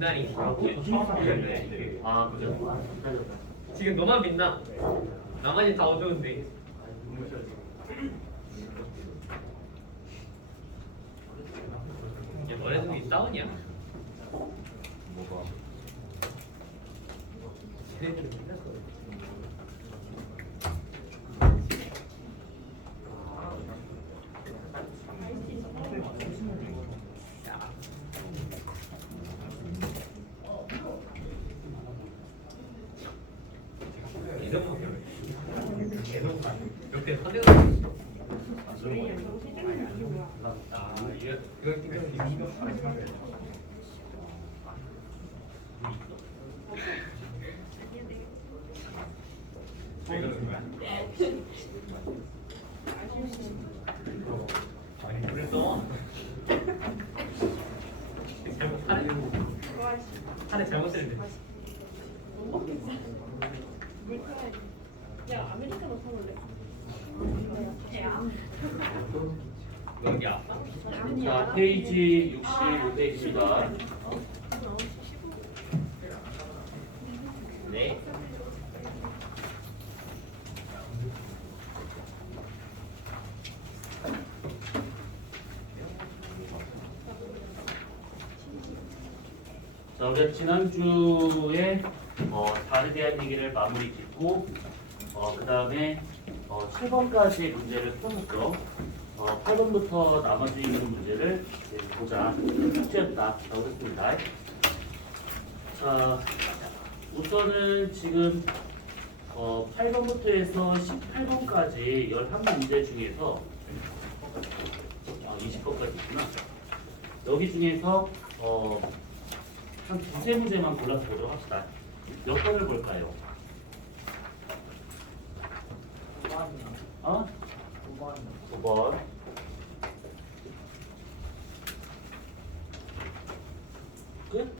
빛나니. 아 그죠? 지금 너만 빛나. 나머지 다 어두운데. 야, 너네 둘이 싸우냐? 뭐가? 쟤네들은 끝났어. 야. 이렇게 선택을 했어. 아, 이거 왜 그러는 거야? 아니 그래서 잘못 하네 잘못 쓰는데. 야, 아메리카노 사올래? 너 여기 아파? 자 페이지 65페이지입니다. 네. 자 우리가 지난주에 달에 대한 얘기를 마무리 짓고 그 다음에 7번까지의 문제를 풀었죠. 8번부터 나머지 있는 문제를 이제 보자. 숙제였다라고 했습니다. 자, 우선은 지금 8번부터 해서 18번까지 11문제 중에서 20번까지 있구나. 여기 중에서 한 두세 문제만 골라서 보도록 합시다. 몇 번을 볼까요? 9번. 끝?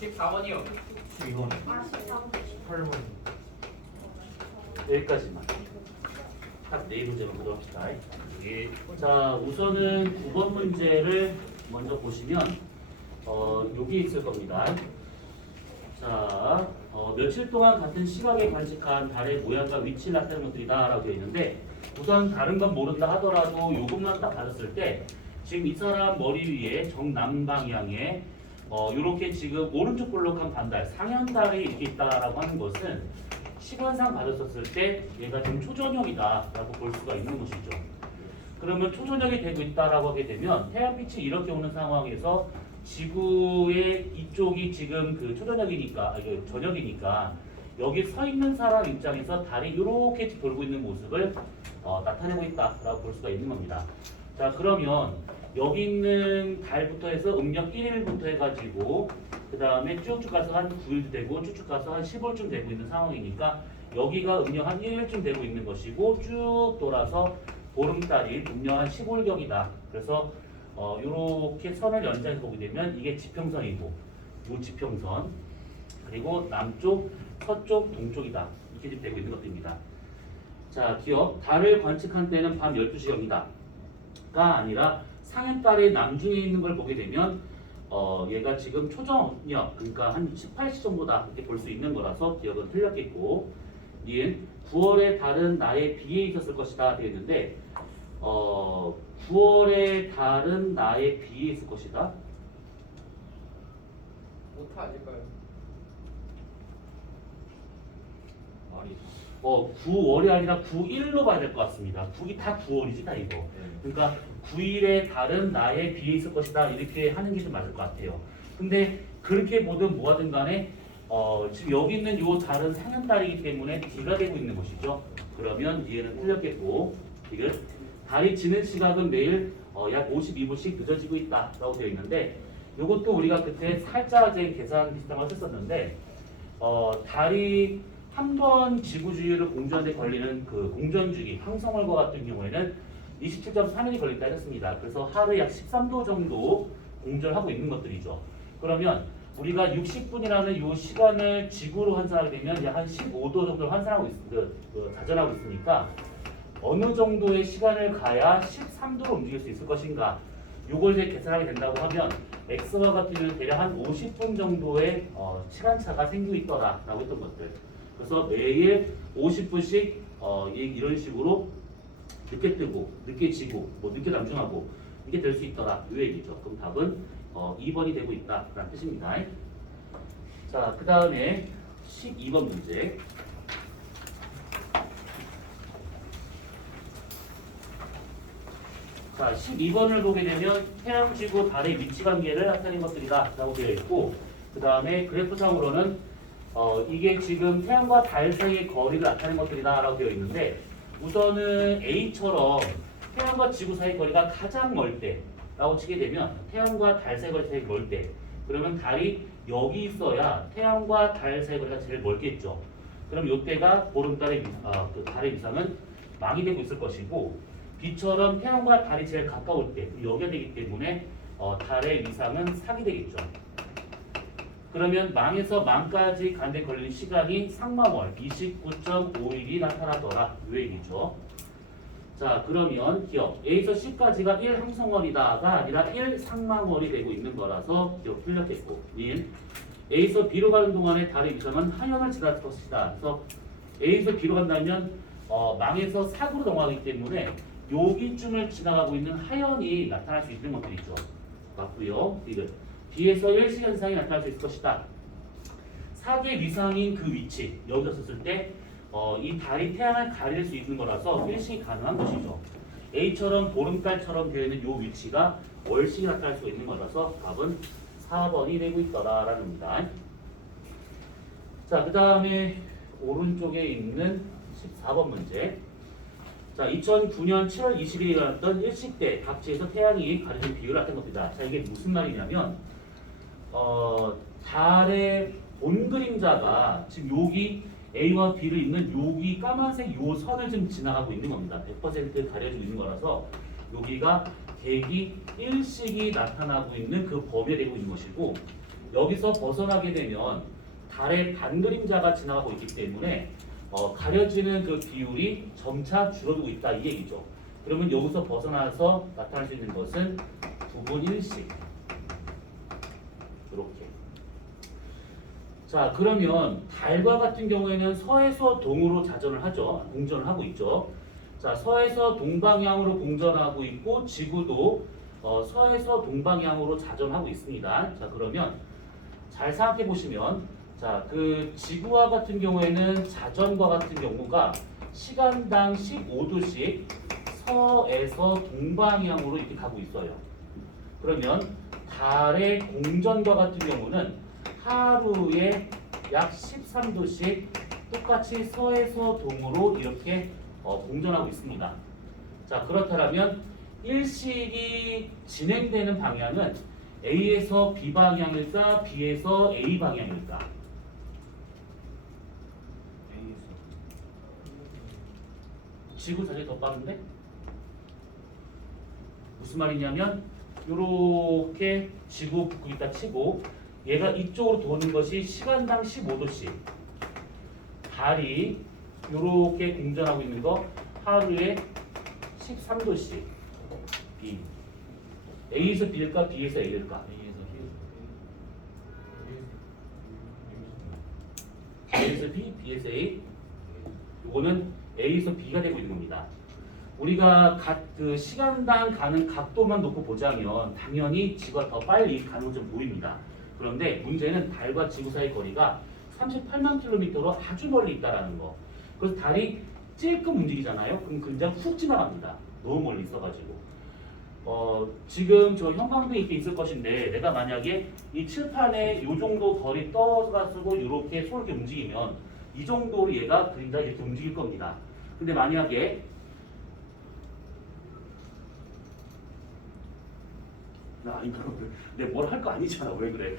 14번이요. 12번, 아, 8번, 여기까지만. 딱 네 문제만 보도록 합시다. 자, 우선은 9번 문제를 먼저 보시면 여기 있을 겁니다. 자, 며칠 동안 같은 시각에 관측한 달의 모양과 위치를 나타내는 것들이다 라고 되어 있는데 우선 다른 건 모른다 하더라도 요것만 딱 받았을 때 지금 이 사람 머리 위에 정남방향에 이렇게 지금 오른쪽 볼록한 반달, 상현달이 이렇게 있다라고 하는 것은 시간상 받았었을 때 얘가 지금 초저녁이다라고 볼 수가 있는 것이죠. 그러면 초저녁이 되고 있다라고 하게 되면 태양빛이 이렇게 오는 상황에서 지구의 이쪽이 지금 그 초저녁이니까, 저녁이니까 여기 서 있는 사람 입장에서 달이 이렇게 돌고 있는 모습을 나타내고 있다라고 볼 수가 있는 겁니다. 자, 그러면 여기 있는 달부터 해서 음력 1일부터 해가지고 그 다음에 쭉쭉 가서 한 9일 되고 쭉쭉 가서 한 10월쯤 되고 있는 상황이니까 여기가 음력 한 1일쯤 되고 있는 것이고 쭉 돌아서 보름달이 음력 한 15일경이다. 그래서 이렇게 선을 연장해서 보게 되면 이게 지평선이고 이 지평선 그리고 남쪽, 서쪽, 동쪽이다. 이렇게 지금 되고 있는 것들입니다. 자, 기억. 달을 관측한 때는 밤 12시경이다. 가 아니라 상현달의 남중에 있는 걸 보게 되면 얘가 지금 초저녁 그러니까 한 18시 정도다 이렇게 볼 수 있는 거라서 기억은 틀렸겠고 니은 9월의 달은 나의 비에 있었을 것이다 되어 있는데 9월의 달은 나의 비에 있을 것이다. 오타 아닐까요? 9월이 아니라 9일로 봐야 될 것 같습니다. 9이 다 9월이지 다 이거. 그러니까 9일에 달은 나의 비에 있을 것이다 이렇게 하는 게 좀 맞을 것 같아요. 근데 그렇게 보든 뭐하든 간에 지금 여기 있는 이 달은 상현달이기 때문에 D가 되고 있는 것이죠. 그러면 얘는 틀렸겠고 이걸 달이 지는 시각은 매일 약 52분씩 늦어지고 있다라고 되어 있는데 이것도 우리가 그때 살짝 계산 비슷한 걸 했었는데 달이 한 번 지구 주위를 공전에 걸리는 그 공전주기 항성월과 같은 경우에는 27.3일이 걸린다 했습니다. 그래서 하루에 약 13도 정도 공전하고 있는 것들이죠. 그러면 우리가 60분이라는 이 시간을 지구로 환산하게 되면 약 한 15도 정도를 환산하고 자전하고 있으니까 어느 정도의 시간을 가야 13도로 움직일 수 있을 것인가? 요걸 이제 계산하게 된다고 하면 x와 같은 경우는 대략 한 50분 정도의 시간차가 생기고 있더라라고 했던 것들. 그래서 매일 50분씩 이런 식으로 늦게 뜨고 늦게 지고 뭐 늦게 남중하고 이게 될 수 있더라 이 얘기죠. 그럼 답은 2번이 되고 있다라는 뜻입니다. 자, 그 다음에 12번 문제. 자, 12번을 보게 되면 태양, 지구, 달의 위치 관계를 나타낸 것들이다 라고 되어 있고, 그 다음에 그래프상으로는 이게 지금 태양과 달 사이의 거리를 나타낸 것들이다 라고 되어 있는데, 우선은 A처럼 태양과 지구 사이의 거리가 가장 멀 때라고 치게 되면 태양과 달 사이의 거리가 제일 멀 때, 그러면 달이 여기 있어야 태양과 달 사이의 거리가 제일 멀겠죠. 그럼 이때가 보름달의 그 달의 위상은 망이 되고 있을 것이고, B처럼 태양과 달이 제일 가까울 때 여기가 되기 때문에 달의 위상은 사기 되겠죠. 그러면 망에서 망까지 가는데 걸리는 시간이 상망월 29.5일이 나타나더라 이 얘기죠. 자, 그러면 기억 A에서 C까지가 1항성월이다가 아니라 1상망월이 되고 있는 거라서 기억 틀렸겠고 1. A에서 B로 가는 동안에 달의 위상은 하연을 지날 것이다. 그래서 A에서 B로 간다면 망에서 사구로 넘어가기 때문에 여기쯤을 지나가고 있는 하연이 나타날 수 있는 것들이죠. 맞고요. 이건 B에서 일시 현상이 나타날 수 있을 것이다. 사계 위상인 그 위치 여기서 썼을 때 이 달이 태양을 가릴 수 있는 거라서 일식이 가능한 것이죠. A처럼 보름달처럼 되어 있는 이 위치가 월식이 나타날 수 있는 거라서 답은 4번이 되고 있더라라는 겁니다. 자, 그 다음에 오른쪽에 있는 14번 문제. 자, 2009년 7월 20일에 일어났던 일식 때 각지에서 태양이 가려진 비율을 나타낸 겁니다. 자, 이게 무슨 말이냐면 달의 본 그림자가 지금 여기 A와 B를 잇는 여기 까만색 요 선을 좀 지나가고 있는 겁니다. 100% 가려지고 있는 거라서 여기가 대기 일식이 나타나고 있는 그 범위에 되고 있는 것이고, 여기서 벗어나게 되면 달의 반 그림자가 지나가고 있기 때문에 가려지는 그 비율이 점차 줄어들고 있다 이 얘기죠. 그러면 여기서 벗어나서 나타날 수 있는 것은 부분 일식 이렇게. 자, 그러면 달과 같은 경우에는 서에서 동으로 자전을 하죠. 공전을 하고 있죠. 자, 서에서 동방향으로 공전하고 있고 지구도 서에서 동방향으로 자전하고 있습니다. 자, 그러면 잘 생각해 보시면 자, 그 지구와 같은 경우에는 자전과 같은 경우가 시간당 15도씩 서에서 동방향으로 이렇게 가고 있어요. 그러면 달의 공전과 같은 경우는 하루에 약 13도씩 똑같이 서에서 동으로 이렇게 공전하고 있습니다. 자, 그렇다면 일식이 진행되는 방향은 A에서 B 방향일까, B에서 A 방향일까? 지구 자체가 더 빠른데? 무슨 말이냐면 이렇게 지구 붙고 있다 치고 얘가 이쪽으로 도는 것이 시간당 15도씩, 달이 이렇게 공전하고 있는 거 하루에 13도씩. B. A에서 B일까, B에서 A일까? A에서 B, B에서 A. 이거는 A에서 B가 되고 있는 겁니다. 우리가 그 시간당 가는 각도만 놓고 보자면 당연히 지구가 더 빨리 가는 것처럼 보입니다. 그런데 문제는 달과 지구 사이 거리가 38만 킬로미터로 아주 멀리 있다라는 거. 그래서 달이 찔끔 움직이잖아요. 그럼 그냥 훅 지나갑니다. 너무 멀리 있어가지고. 지금 저 형광등이 이렇게 있을 것인데 내가 만약에 이 칠판에 이 정도 거리 떠가지고 이렇게 손을 이렇게 움직이면 이 정도로 얘가 그림자 이렇게 움직일 겁니다. 근데 만약에 내가 뭘 할 거 아니잖아. 왜 그래?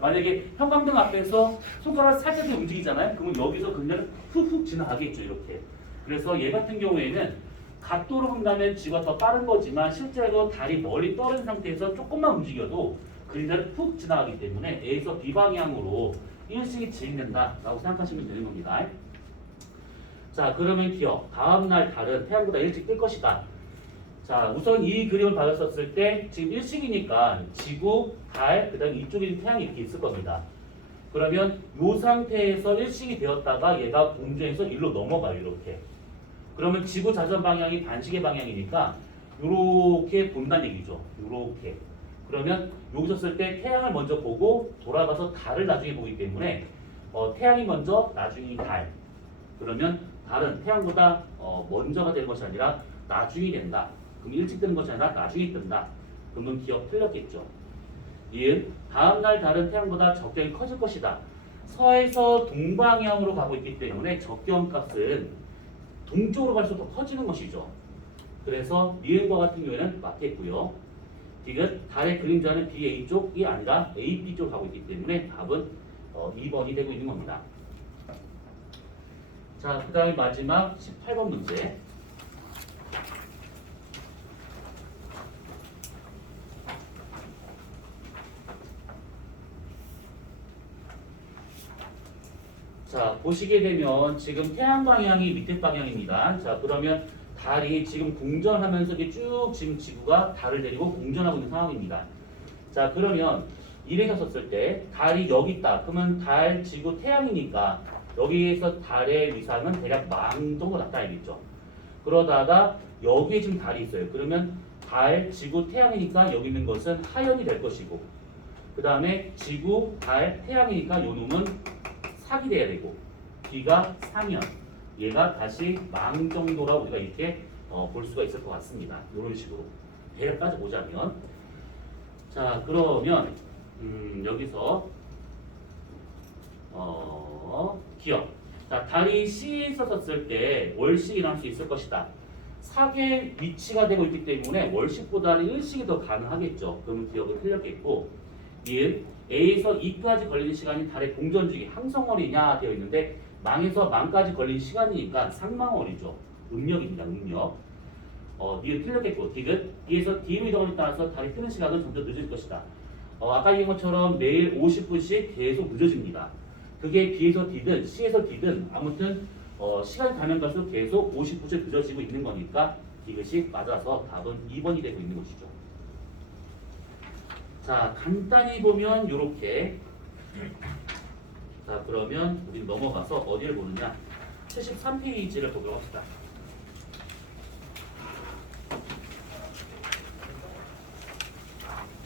만약에 형광등 앞에서 손가락 살짝 움직이잖아요. 그러면 여기서 그냥 훅훅 지나가겠죠. 이렇게. 그래서 얘 같은 경우에는 각도로 본다면 지구가 더 빠른 거지만 실제로 달이 멀리 떨어진 상태에서 조금만 움직여도 그림자를 훅 지나가기 때문에 A에서 B 방향으로 일식이 진행된다라고 생각하시면 되는 겁니다. 자, 그러면 기억. 다음날 달은 태양보다 일찍 뜰 것이다. 자, 우선 이 그림을 받았었을 때 지금 일식이니까 지구, 달, 그 다음에 이쪽에 태양이 이렇게 있을 겁니다. 그러면 이 상태에서 일식이 되었다가 얘가 공전에서 일로 넘어가요. 이렇게. 그러면 지구 자전 방향이 반시계 방향이니까 이렇게 본다는 얘기죠. 이렇게. 그러면 여기서 쓸 때 태양을 먼저 보고 돌아가서 달을 나중에 보기 때문에 태양이 먼저 나중에 달. 그러면 달은 태양보다 먼저가 되는 것이 아니라 나중이 된다. 그럼 일찍 뜨는 것이 아니라 나중에 뜬다. 그러면 기억 틀렸겠죠. 이은 다음날 달은 태양보다 적경이 커질 것이다. 서에서 동방향으로 가고 있기 때문에 적경값은 동쪽으로 갈수록 더 커지는 것이죠. 그래서 니은과 같은 경우에는 맞겠고요. 디귿 달의 그림자는 BA 쪽이 아니라 AB 쪽으로 가고 있기 때문에 답은 2번이 되고 있는 겁니다. 자, 그 다음에 마지막 18번 문제. 자, 보시게 되면 지금 태양 방향이 밑에 방향입니다. 자, 그러면 달이 지금 공전하면서 이렇게 쭉 지금 지구가 달을 데리고 공전하고 있는 상황입니다. 자, 그러면 이래서 썼을 때 달이 여기 있다. 그러면 달, 지구, 태양이니까 여기에서 달의 위상은 대략 망 정도 나타나겠죠. 그러다가 여기에 지금 달이 있어요. 그러면 달, 지구, 태양이니까 여기 있는 것은 하연이 될 것이고, 그 다음에 지구, 달, 태양이니까 요 놈은 사기 돼야 되고, B가 상현, 얘가 다시 망 정도라 우리가 이렇게 볼 수가 있을 것 같습니다. 이런 식으로 대략 따져보자면, 자, 그러면 여기서 기억. 자, 달이 C에서 썼을 때 월식이 나올 수 있을 것이다. 사계 위치가 되고 있기 때문에 월식보다는 일식이 더 가능하겠죠. 그러면 기억은 틀렸겠고, 니은 A에서 E까지 걸리는 시간이 달의 공전 주기 항성월이냐 되어 있는데, 망에서 망까지 걸린 시간이니까 상망월이죠. 음력입니다. 음력. 니은 틀렸겠고, 디귿 B에서 D로 이동함에 따라서 달이 뜨는 시간은 점점 늦어질 것이다. 아까 얘기한 것처럼 매일 50분씩 계속 늦어집니다. 그게 B에서 D든 C에서 D든 아무튼 시간이 가면 갈수록 계속 50분씩 늦어지고 있는 거니까 이것이 맞아서 답은 2번이 되고 있는 것이죠. 자, 간단히 보면 이렇게. 자, 그러면 우리 넘어가서 어디를 보느냐? 73페이지를 보도록 합시다.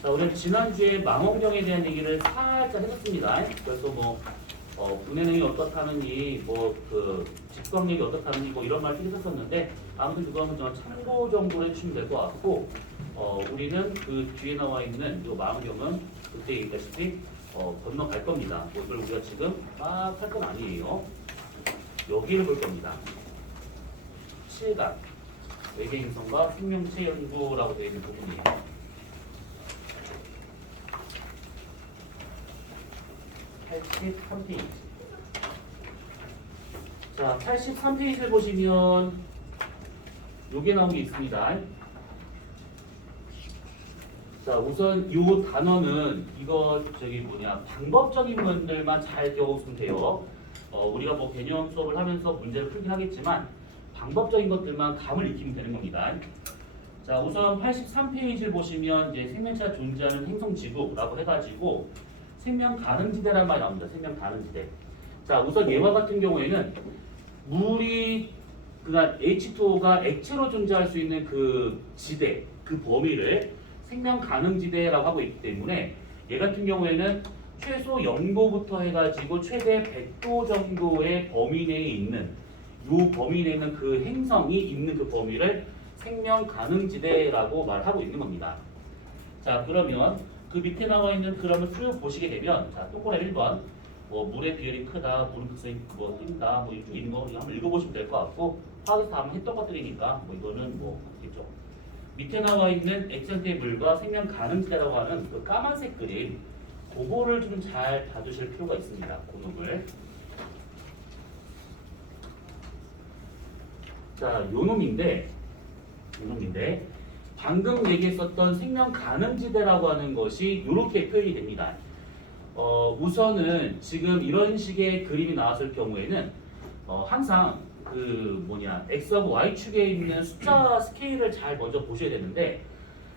자, 우리는 지난주에 망원경에 대한 얘기를 살짝 해봤습니다. 그래서 뭐 분해능이 어떻다느니, 직광력이 어떻다느니, 이런 말을 했었는데, 아무튼 그거는 좀 참고 정도로 해주시면 될 것 같고, 우리는 그 뒤에 나와 있는 이 망원경은 그때 얘기했다시피 건너갈 겁니다. 이걸 우리가 지금 막 할 건 아니에요. 여기를 볼 겁니다. 7강 외계행성과 생명체 연구라고 되어 있는 부분이에요. 83페이지. 자, 83페이지를 보시면 요게 나온 게 있습니다. 자, 우선 이 단어는 이거 방법적인 분들만 잘 배워오시면 돼요. 우리가 뭐 개념 수업을 하면서 문제를 풀긴 하겠지만 방법적인 것들만 감을 익히면 되는 겁니다. 자, 우선 83페이지를 보시면 이제 생명체가 존재하는 행성지구라고 해가지고 생명 가능지대라는 말이 나옵니다. 생명 가능지대. 자, 우선 얘와 같은 경우에는 물이, 그러니까 H2O가 액체로 존재할 수 있는 그 지대, 그 범위를 생명 가능지대라고 하고 있기 때문에 얘 같은 경우에는 최소 0도부터 해가지고 최대 100도 정도의 범위 내에 있는, 요 범위 내에 있는 그 행성이 있는 그 범위를 생명 가능지대라고 말하고 있는 겁니다. 자, 그러면 그 밑에 나와 있는 그림을 쭉 보시게 되면, 자, 동그라미 1번, 물의 비율이 크다, 물은 극성이 뛴다, 이쪽 있는 거 한번 읽어보시면 될 것 같고, 화학에서 다 한번 했던 것들이니까 이거는 맞겠죠. 밑에 나와 있는 액센트의 물과 생명 가능지대라고 하는 그 까만색 그림, 그거를 좀 잘 봐주실 필요가 있습니다. 그 놈을. 자, 요 놈인데 방금 얘기했었던 생명 가능지대라고 하는 것이 이렇게 표현이 됩니다. 우선은 지금 이런 식의 그림이 나왔을 경우에는 항상 x하고 y축에 있는 숫자 스케일을 잘 먼저 보셔야 되는데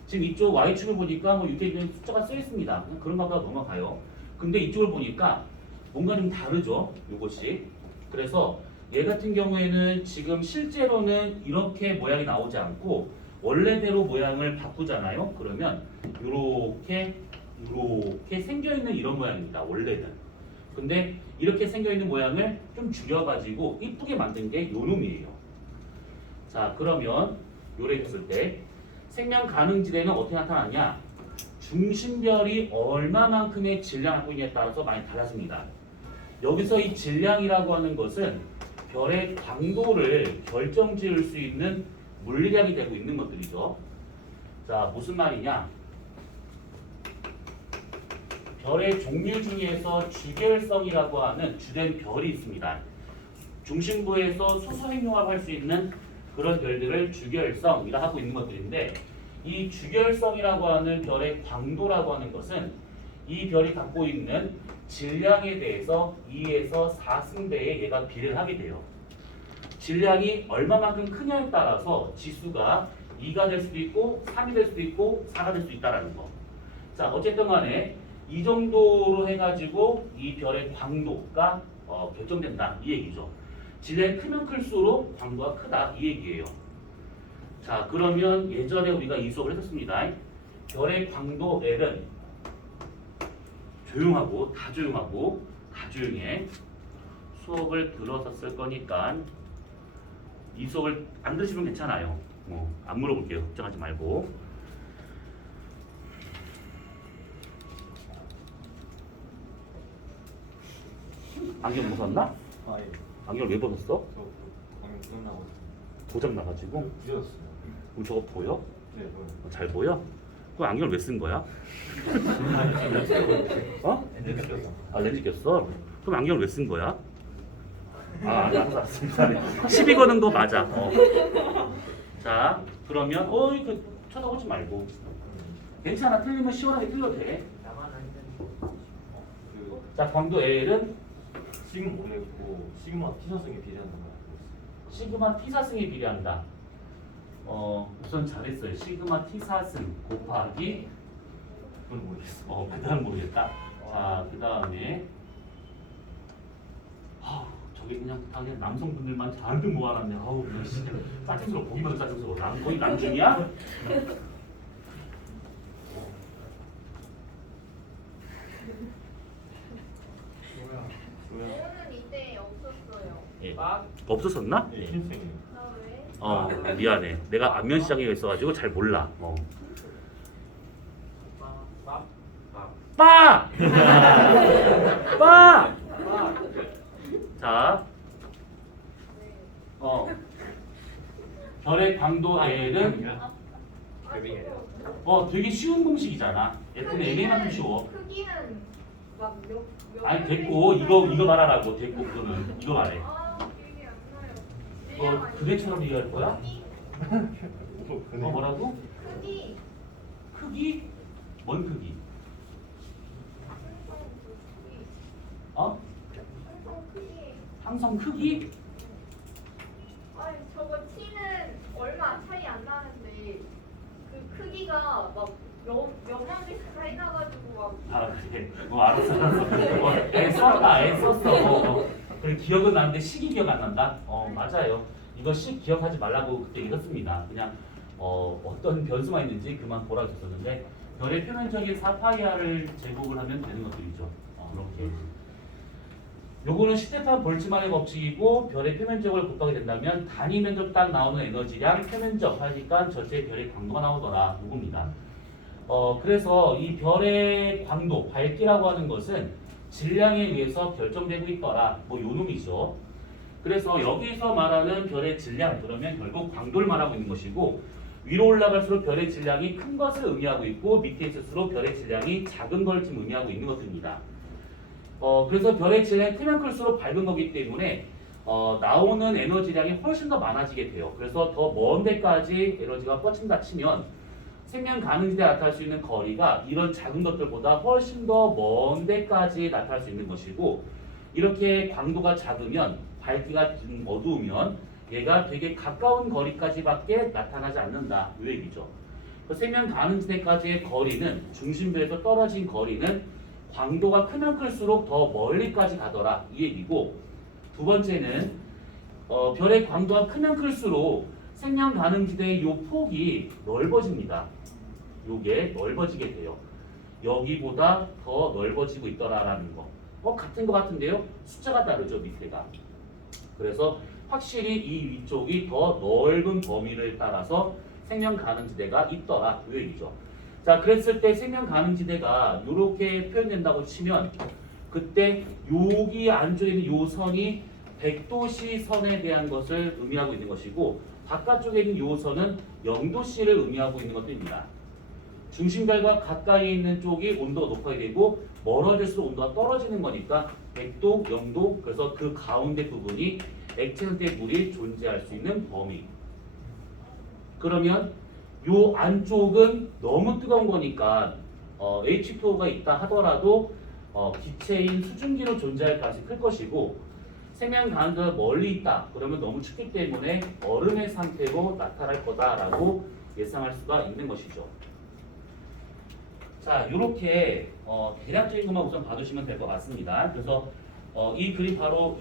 지금 이쪽 y축을 보니까 뭐 이렇게 있는 숫자가 쓰여 있습니다. 그냥 그런가 보다 넘어가요. 근데 이쪽을 보니까 뭔가 좀 다르죠. 요것이. 그래서 얘 같은 경우에는 지금 실제로는 이렇게 모양이 나오지 않고 원래대로 모양을 바꾸잖아요. 그러면 요렇게 생겨 있는 이런 모양입니다. 원래는. 근데 이렇게 생겨 있는 모양을 좀 줄여가지고 이쁘게 만든 게 요 놈이에요. 자, 그러면 요래 했을 때 생명 가능지대는 어떻게 나타나냐? 중심별이 얼마만큼의 질량을 갖고 있냐에 따라서 많이 달라집니다. 여기서 이 질량이라고 하는 것은 별의 광도를 결정지을 수 있는 물리량이 되고 있는 것들이죠. 자, 무슨 말이냐? 별의 종류 중에서 주결성이라고 하는 주된 별이 있습니다. 중심부에서 수소행용합할 수 있는 그런 별들을 주결성이라 하고 있는 것들인데 이 주결성이라고 하는 별의 광도라고 하는 것은 이 별이 갖고 있는 질량에 대해서 2에서 4승배에 얘가 비례를 하게 돼요. 질량이 얼마만큼 크냐에 따라서 지수가 2가 될 수도 있고 3이 될 수도 있고 4가 될 수도 있다는 거. 자, 어쨌든 간에 이 정도로 해가지고 이 별의 광도가 결정된다 이 얘기죠. 질량이 크면 클수록 광도가 크다 이 얘기예요. 자, 그러면 예전에 우리가 이 수업을 했었습니다. 별의 광도 L은 조용하고 다 조용해. 수업을 들었었을 거니까 이 수업을 안 들으시면 괜찮아요. 안 물어볼게요. 걱정하지 말고. 안경 벗었나? 아 예. 안경을 왜 벗었어? 저 방금 그런 나고 도장 나가지고. 늦었어요. 그럼 저거 보여? 네, 보여요. 잘 보여? 그 안경을 왜 쓴 거야? 어? 렌즈 꼈어. 아, 렌즈 꼈어? 그럼 안경을 왜 쓴 거야? 알았습니다. 시비 거는 거 맞아. 자, 그러면 그 쳐다보지 말고. 괜찮아. 틀리면 시원하게 틀려도 돼. 그 자, 광도 L은 지금 모르겠고 시그마 T사성에 비례하는 거 알고 있어요. 시그마 T사승에 비례한다. 우선 잘했어요. 시그마 T사승 곱하기 그건 모르겠어. 그 다음 모르겠다. 자, 그 다음에 저기 그냥 남성분들만 잔뜩 모아놨네. 그냥 진짜 짜증스러워. 보기만 해도 짜증스러워. 거기 남중이야? 저는 이때 없었어요. 예. 없었었나? 네, 신입생이에요. 나 왜? 미안해. 내가 안면시장에 있어가지고 잘 몰라. 빠! 빠! 자, 별의 광도 L은 되게 쉬운 공식이잖아. F는 N만큼 쉬워. 크기는 막몇 아니 됐고 이거 말하라고. 됐고 그거는 이거 말해. 기억이 안 나요. 그대처럼 얘기할 거야? 크기? 뭐라고? 크기. 크기? 뭔 크기? 항상 크기. 항성 크기? 아니 저거 T는 얼마 차이 안 나는데 그 크기가 막몇만 개씩 차이 나가지고 막. 그래. 알았어. 애 썼다. 애 썼어. 그래, 기억은 나는데 시기 기억 안 난다? 맞아요. 이거 시 기억하지 말라고 그때 읽었습니다. 그냥 어떤 변수만 있는지 그만 보라 줬었는데 별의 표면적인 4파이아를 제곱을 하면 되는 것들이죠. 이렇게. 요거는 스테판 볼츠만의 법칙이고 별의 표면적을 곱하게 된다면 단위 면적 딱 나오는 에너지량 표면적 하니까 전체 별의 광도가 나오더라. 요겁니다. 그래서 이 별의 광도, 밝기라고 하는 것은 질량에 의해서 결정되고 있더라. 요 놈이죠. 그래서 여기서 말하는 별의 질량, 그러면 결국 광도를 말하고 있는 것이고 위로 올라갈수록 별의 질량이 큰 것을 의미하고 있고 밑에 있을수록 별의 질량이 작은 걸 지금 의미하고 있는 것들입니다. 그래서 별의 질량이 크면 클수록 밝은 거기 때문에 나오는 에너지량이 훨씬 더 많아지게 돼요. 그래서 더 먼 데까지 에너지가 뻗친다 치면 생명 가능지대에 나타날 수 있는 거리가 이런 작은 것들보다 훨씬 더 먼 데까지 나타날 수 있는 것이고 이렇게 광도가 작으면 밝기가 좀 어두우면 얘가 되게 가까운 거리까지밖에 나타나지 않는다. 이 얘기죠. 그 생명 가능지대까지의 거리는 중심부에서 떨어진 거리는 광도가 크면 클수록 더 멀리까지 가더라. 이 얘기고 두 번째는 별의 광도가 크면 클수록 생명 가능지대의 요 폭이 넓어집니다. 요게 넓어지게 돼요. 여기보다 더 넓어지고 있더라라는 거. 같은 거 같은데요? 숫자가 다르죠, 밑에가. 그래서 확실히 이 위쪽이 더 넓은 범위를 따라서 생명 가능지대가 있더라. 이 얘기죠. 자, 그랬을 때 생명 가능지대가 이렇게 표현된다고 치면 그때 여기 안쪽에 있는 요 선이 100도씨 선에 대한 것을 의미하고 있는 것이고 바깥쪽에 있는 요 선은 0도씨를 의미하고 있는 것들입니다. 중심별과 가까이 있는 쪽이 온도가 높아야 되고 멀어질수록 온도가 떨어지는 거니까 100도, 0도, 그래서 그 가운데 부분이 액체 상태의 물이 존재할 수 있는 범위. 그러면 요 안쪽은 너무 뜨거운 거니까 H2O가 있다 하더라도 기체인 수증기로 존재할 가능성이 클 것이고 생명 가능지대가 멀리 있다 그러면 너무 춥기 때문에 얼음의 상태로 나타날 거다라고 예상할 수가 있는 것이죠. 자, 이렇게 대략적인 것만 우선 봐두시면 될 것 같습니다. 그래서 이 그림 바로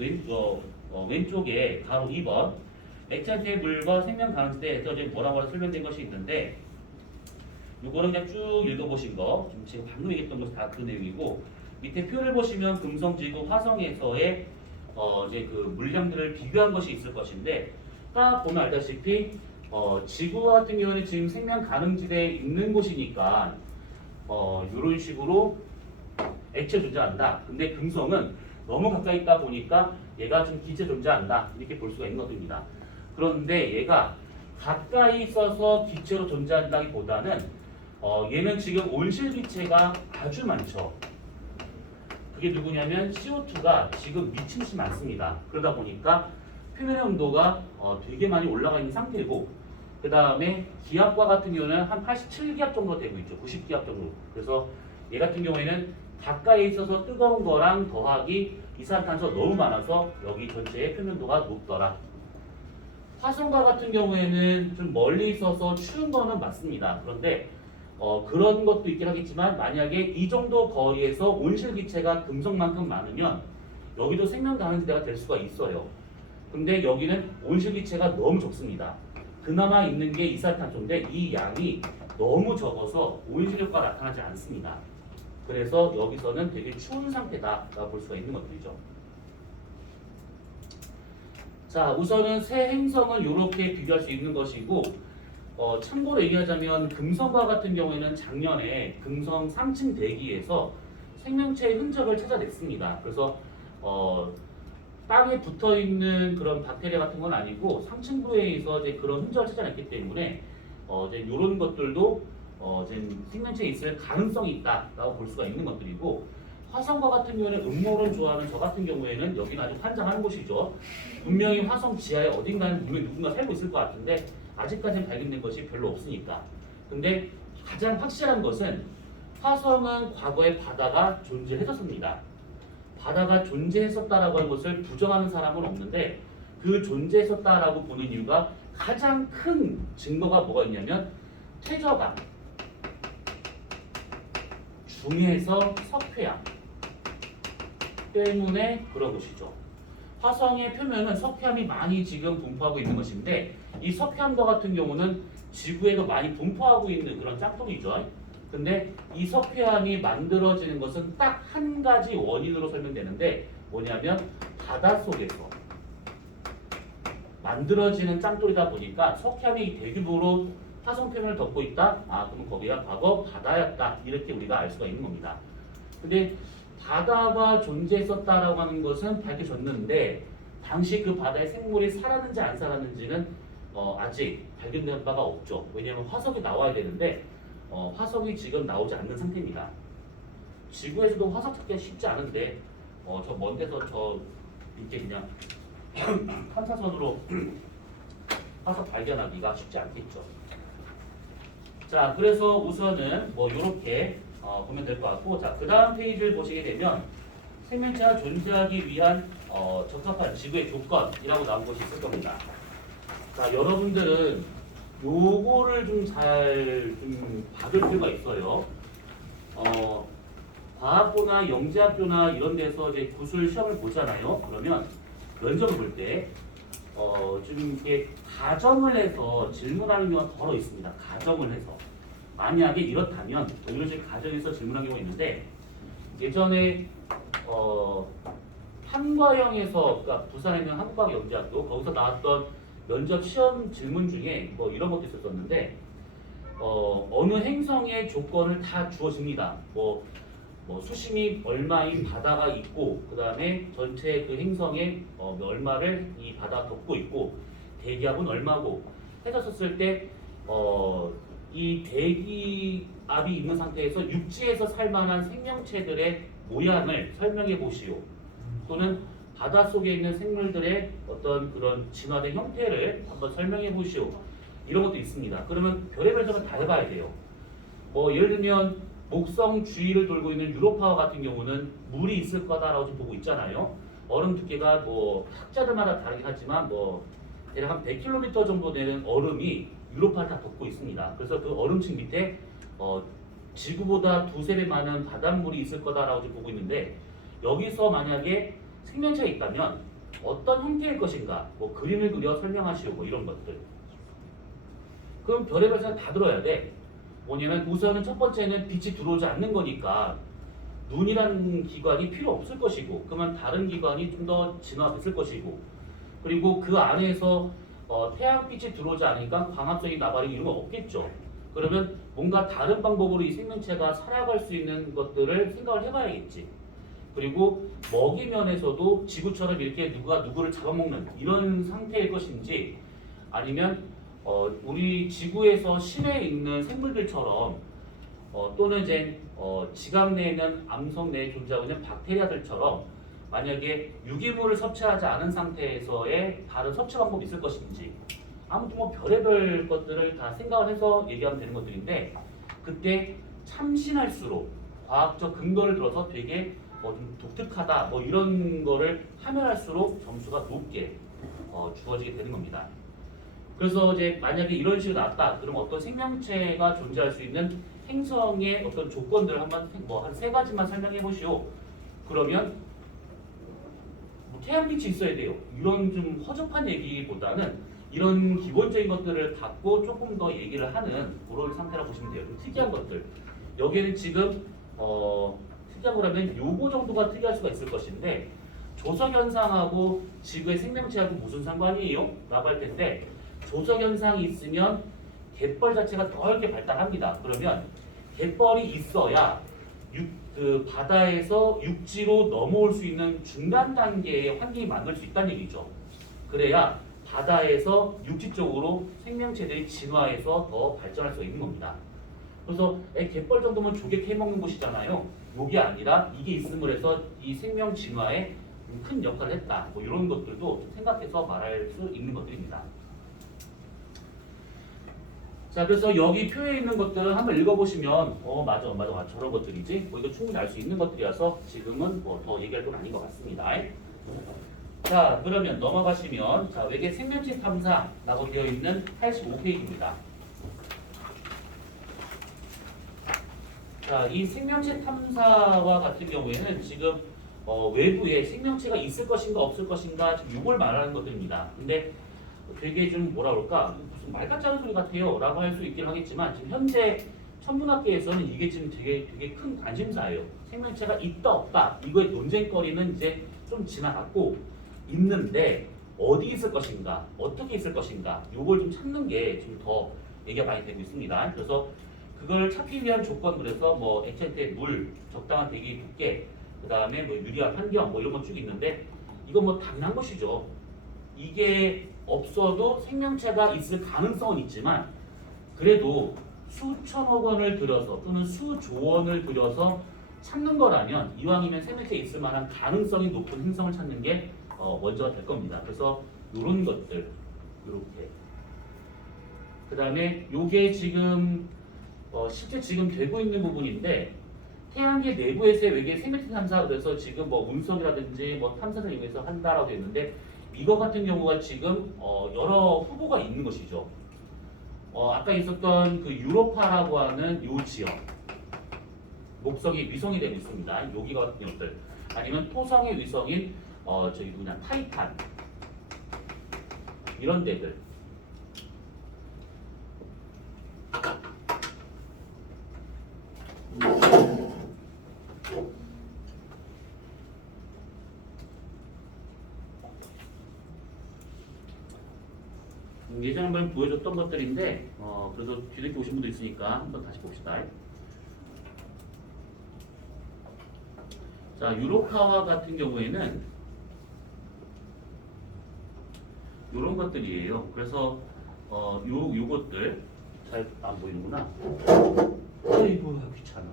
왼쪽에 바로 2번 액체의 물과 생명 가능지대에서 지금 뭐라고 설명된 것이 있는데 이거는 그냥 쭉 읽어보신 거 지금 방금 얘기했던 것이 다 그 내용이고 밑에 표를 보시면 금성지구 화성에서의 이제 그 물량들을 비교한 것이 있을 것인데 딱 보면 알다시피 지구 같은 경우는 지금 생명 가능지대에 있는 곳이니까 이런 식으로 액체 존재한다. 근데 금성은 너무 가까이 있다 보니까 얘가 좀 기체 존재한다. 이렇게 볼 수가 있는 것입니다. 그런데 얘가 가까이 있어서 기체로 존재한다기보다는 얘는 지금 온실기체가 아주 많죠. 그게 누구냐면 CO2가 지금 미친듯이 많습니다. 그러다 보니까 표면의 온도가 되게 많이 올라가 있는 상태고 그 다음에 기압과 같은 경우는 한 87기압 정도 되고 있죠. 90기압 정도. 그래서 얘 같은 경우에는 가까이 있어서 뜨거운 거랑 더하기 이산탄소 너무 많아서 여기 전체의 표면도가 높더라. 화성과 같은 경우에는 좀 멀리 있어서 추운 거는 맞습니다. 그런데 그런 것도 있긴 하겠지만 만약에 이 정도 거리에서 온실기체가 금성만큼 많으면 여기도 생명 가능지대가 될 수가 있어요. 근데 여기는 온실기체가 너무 적습니다. 그나마 있는 게 이산탄소인데 이 양이 너무 적어서 온실효과가 나타나지 않습니다. 그래서 여기서는 되게 추운 상태다라고 볼 수가 있는 것들이죠. 자, 우선은 새 행성은 이렇게 비교할 수 있는 것이고 참고로 얘기하자면 금성과 같은 경우에는 작년에 금성 3층 대기에서 생명체의 흔적을 찾아냈습니다. 그래서 땅에 붙어있는 그런 박테리아 같은 건 아니고 상층부에서 이제 그런 흔적을 찾아냈기 때문에 이제 이런 것들도 이제 생명체에 있을 가능성이 있다라고 볼 수가 있는 것들이고 화성과 같은 경우에는 음모론 좋아하는 저 같은 경우에는 여기는 아주 환장하는 곳이죠. 분명히 화성 지하에 어딘가는 분명히 누군가 살고 있을 것 같은데 아직까지는 발견된 것이 별로 없으니까. 근데 가장 확실한 것은 화성은 과거에 바다가 존재했었습니다. 바다가 존재했었다라고 하는 것을 부정하는 사람은 없는데 그 존재했었다라고 보는 이유가 가장 큰 증거가 뭐가 있냐면 퇴적암 중에서 석회암 때문에 그런 것이죠. 화성의 표면은 석회암이 많이 지금 분포하고 있는 것인데 이 석회암과 같은 경우는 지구에도 많이 분포하고 있는 그런 짝퉁이죠. 근데 이 석회암이 만들어지는 것은 딱 한 가지 원인으로 설명되는데 뭐냐면 바닷속에서 만들어지는 짱돌이다 보니까 석회암이 대규모로 화성 표면을 덮고 있다? 그럼 거기가 과거 바다였다. 이렇게 우리가 알 수가 있는 겁니다. 근데 바다가 존재했었다라고 하는 것은 밝혀졌는데 당시 그 바다의 생물이 살았는지 안 살았는지는 아직 발견된 바가 없죠. 왜냐하면 화석이 나와야 되는데 화석이 지금 나오지 않는 상태입니다. 지구에서도 화석 찾기가 쉽지 않은데 저 먼 데서 저 이렇게 그냥 탐사선으로 화석 발견하기가 쉽지 않겠죠. 자, 그래서 우선은 뭐 이렇게 보면 될 것 같고, 자, 그 다음 페이지를 보시게 되면 생명체가 존재하기 위한 적합한 지구의 조건이라고 나온 것이 있을 겁니다. 자, 여러분들은 요거를 좀 잘 좀 받을 필요가 있어요. 과학고나 영재학교나 이런 데서 이제 구술 시험을 보잖아요. 그러면 면접을 볼 때 좀 이렇게 가정을 해서 질문하는 경우가 더러 있습니다. 가정을 해서 만약에 이렇다면 이런 식의 가정에서 질문하는 경우가 있는데 예전에 한과영에서 그러니까 부산에 있는 한국과학영재학교 거기서 나왔던 면접 시험 질문 중에 뭐 이런 것도 있었었는데 어느 행성의 조건을 다 주어집니다. 뭐 수심이 얼마인 바다가 있고 그 다음에 전체 그 행성의 얼마를 이 바다가 덮고 있고 대기압은 얼마고 해줬었을 때 이 대기압이 있는 상태에서 육지에서 살만한 생명체들의 모양을 설명해 보시오. 또는 바닷속에 있는 생물들의 어떤 그런 진화된 형태를 한번 설명해 보시오. 이런 것도 있습니다. 그러면 별의별 점을 다 해봐야 돼요. 뭐 예를 들면 목성 주위를 돌고 있는 유로파와 같은 경우는 물이 있을 거다라고 지금 보고 있잖아요. 얼음 두께가 뭐 학자들마다 다르긴 하지만 뭐 대략 한 100km 정도 되는 얼음이 유로파를 다 덮고 있습니다. 그래서 그 얼음층 밑에 지구보다 두세 배 많은 바닷물이 있을 거다라고 지금 보고 있는데 여기서 만약에 생명체가 있다면 어떤 형태일 것인가 뭐 그림을 그려 설명하시오 뭐 이런 것들. 그럼 별의별 생각 다 들어야 돼. 뭐냐면 우선은 첫 번째는 빛이 들어오지 않는 거니까 눈이라는 기관이 필요 없을 것이고 그러면 다른 기관이 좀 더 진화됐을 것이고 그리고 그 안에서 태양빛이 들어오지 않으니까 광합성이 나발이 이런 거 없겠죠. 그러면 뭔가 다른 방법으로 이 생명체가 살아갈 수 있는 것들을 생각을 해봐야겠지. 그리고 먹이 면에서도 지구처럼 이렇게 누가 누구를 잡아먹는 이런 상태일 것인지 아니면 우리 지구에서 실내에 있는 생물들처럼 또는 이제 지각 내에 있는 암석 내에 존재하고 있는 박테리아들처럼 만약에 유기물을 섭취하지 않은 상태에서의 다른 섭취 방법이 있을 것인지 아무튼 뭐 별의별 것들을 다 생각을 해서 얘기하면 되는 것들인데 그때 참신할수록 과학적 근거를 들어서 되게 좀 독특하다 뭐 이런 거를 하면 할수록 점수가 높게 주어지게 되는 겁니다. 그래서 이제 만약에 이런 식으로 나왔다 그럼 어떤 생명체가 존재할 수 있는 행성의 어떤 조건들을 한번 뭐 한 세 가지만 설명해 보시오. 그러면 뭐 태양빛이 있어야 돼요. 이런 좀 허접한 얘기보다는 이런 기본적인 것들을 갖고 조금 더 얘기를 하는 그런 상태라고 보시면 돼요. 좀 특이한 것들. 여기에는 지금 특이한 거라면 요거 정도가 특이할 수가 있을 것인데 조석 현상하고 지구의 생명체하고 무슨 상관이에요? 라고 할 텐데 조석 현상이 있으면 갯벌 자체가 넓게 발달합니다. 그러면 갯벌이 있어야 그 바다에서 육지로 넘어올 수 있는 중간 단계의 환경이 만들 수 있다는 얘기죠. 그래야 바다에서 육지 쪽으로 생명체들이 진화해서 더 발전할 수 있는 겁니다. 그래서 갯벌 정도면 조개 캐먹는 곳이잖아요. 요게 아니라 이게 있음을 해서 이 생명 진화에 큰 역할을 했다. 뭐 이런 것들도 생각해서 말할 수 있는 것들입니다. 자, 그래서 여기 표에 있는 것들은 한번 읽어보시면 맞아 저런 것들이지 뭐 이거 충분히 알 수 있는 것들이라서 지금은 뭐 더 얘기할 건 아닌 것 같습니다. 자, 그러면 넘어가시면 자, 외계 생명체 탐사라고 되어 있는 85페이지입니다. 자, 이 생명체 탐사와 같은 경우에는 지금 외부에 생명체가 있을 것인가 없을 것인가 지금 이걸 말하는 것들입니다. 근데 되게 좀 뭐라 그럴까 무슨 말 같지 않은 소리 같아요 라고 할 수 있긴 하겠지만 지금 현재 천문학계에서는 이게 지금 되게 큰 관심사예요. 생명체가 있다 없다 이거의 논쟁거리는 이제 좀 지나갔고 있는데 어디 있을 것인가 어떻게 있을 것인가 이걸 좀 찾는 게 지금 더 얘기가 많이 되고 있습니다. 그래서 그걸 찾기 위한 조건 그래서 뭐 액체태 물 적당한 대기 두께 그 다음에 뭐 유리한 환경 뭐 이런 거 쭉 있는데 이건 뭐 당연한 것이죠. 이게 없어도 생명체가 있을 가능성은 있지만 그래도 수천억 원을 들여서 또는 수조 원을 들여서 찾는 거라면 이왕이면 생명체가 있을 만한 가능성이 높은 행성을 찾는 게 먼저가 될 겁니다. 그래서 이런 것들 이렇게 그 다음에 요게 지금 실제 지금 되고 있는 부분인데 태양계 내부에서의 외계 생명체 탐사 그래서 지금 뭐 운석이라든지 뭐 탐사를 이용해서 한다라고 되어 있는데 이거 같은 경우가 지금 여러 후보가 있는 것이죠. 아까 있었던 그 유로파라고 하는 요 지역 목성이 위성이 되고 있습니다. 여기 같은 것들 아니면 토성의 위성인 저기 누구냐 타이탄 이런 데들. 예전에 한번 보여줬던 것들인데 그래서 뒤늦게 오신 분도 있으니까 한번 다시 봅시다. 자, 유로파와 같은 경우에는 이런 것들이에요. 그래서 요것들 잘 안 보이는구나. 아이고 귀찮아.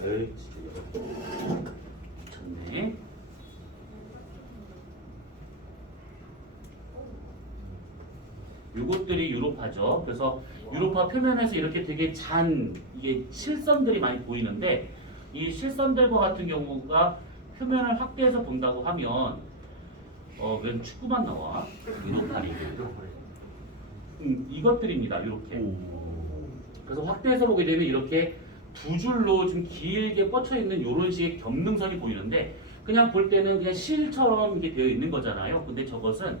에이 진짜 미쳤네. 요것들이 유로파죠. 그래서 유로파 표면에서 이렇게 되게 이게 실선들이 많이 보이는데 이 실선들과 같은 경우가 표면을 확대해서 본다고 하면 웬 축구만 나와? 유로파리. 이것들입니다. 이렇게. 그래서 확대해서 보게 되면 이렇게 두 줄로 좀 길게 뻗쳐 있는 이런 식의 경능선이 보이는데 그냥 볼 때는 그냥 실처럼 이게 되어 있는 거잖아요. 근데 저것은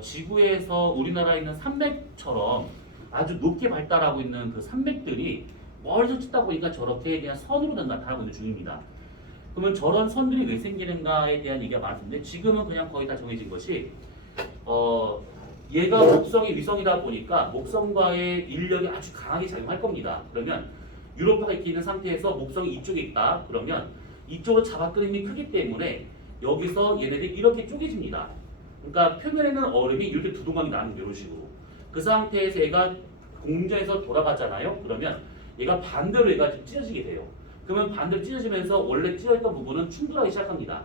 지구에서 우리나라에 있는 산맥처럼 아주 높게 발달하고 있는 그 산맥들이 멀리서 찍다 보니까 저렇게 그냥 선으로 나타나고 있는 중입니다. 그러면 저런 선들이 왜 생기는가에 대한 얘기가 많은데 지금은 그냥 거의 다 정해진 것이 얘가 목성이 위성이다 보니까 목성과의 인력이 아주 강하게 작용할 겁니다. 그러면 유로파가 이렇게 있는 상태에서 목성이 이쪽에 있다. 그러면 이쪽으로 잡아끄는 크기 때문에 여기서 얘네들이 이렇게 쪼개집니다. 그러니까 표면에는 얼음이 이렇게 두 동강이 나는 이런 식으로. 그 상태에서 얘가 공전에서 돌아가잖아요. 그러면 얘가 반대로 얘가 좀 찢어지게 돼요. 그러면 반대로 찢어지면서 원래 찢어졌던 부분은 충돌하기 시작합니다.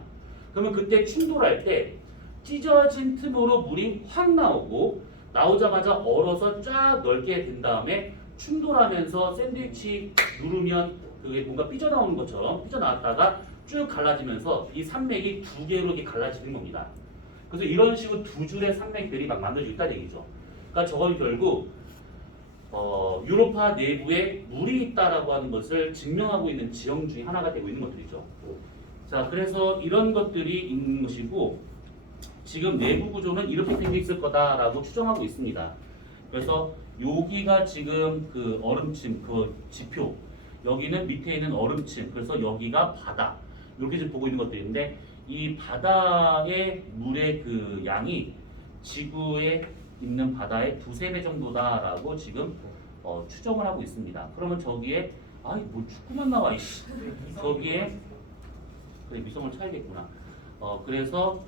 그러면 그때 충돌할 때 찢어진 틈으로 물이 확 나오고 나오자마자 얼어서 쫙 넓게 된 다음에 충돌하면서 샌드위치 누르면 그게 뭔가 삐져나오는 것처럼 삐져나왔다가 쭉 갈라지면서 이 산맥이 두 개로 이렇게 갈라지는 겁니다. 그래서 이런 식으로 두 줄의 산맥들이 막 만들어지고 있다는 얘기죠. 그러니까 저건 결국 유로파 내부에 물이 있다라고 하는 것을 증명하고 있는 지형 중에 하나가 되고 있는 것들이죠. 자, 그래서 이런 것들이 있는 것이고 지금 내부 구조는 이렇게 생겨 있을 거다라고 추정하고 있습니다. 그래서 여기가 지금 그 얼음층, 그 지표, 여기는 밑에 있는 얼음층, 그래서 여기가 바다 이렇게 지금 보고 있는 것들인데 이 바다의 물의 그 양이 지구에 있는 바다의 2~3배 정도다라고 지금 추정을 하고 있습니다. 그러면 저기에 뭐 축구만 나와 이씨. 저기에 그래 위성을 차야겠구나. 그래서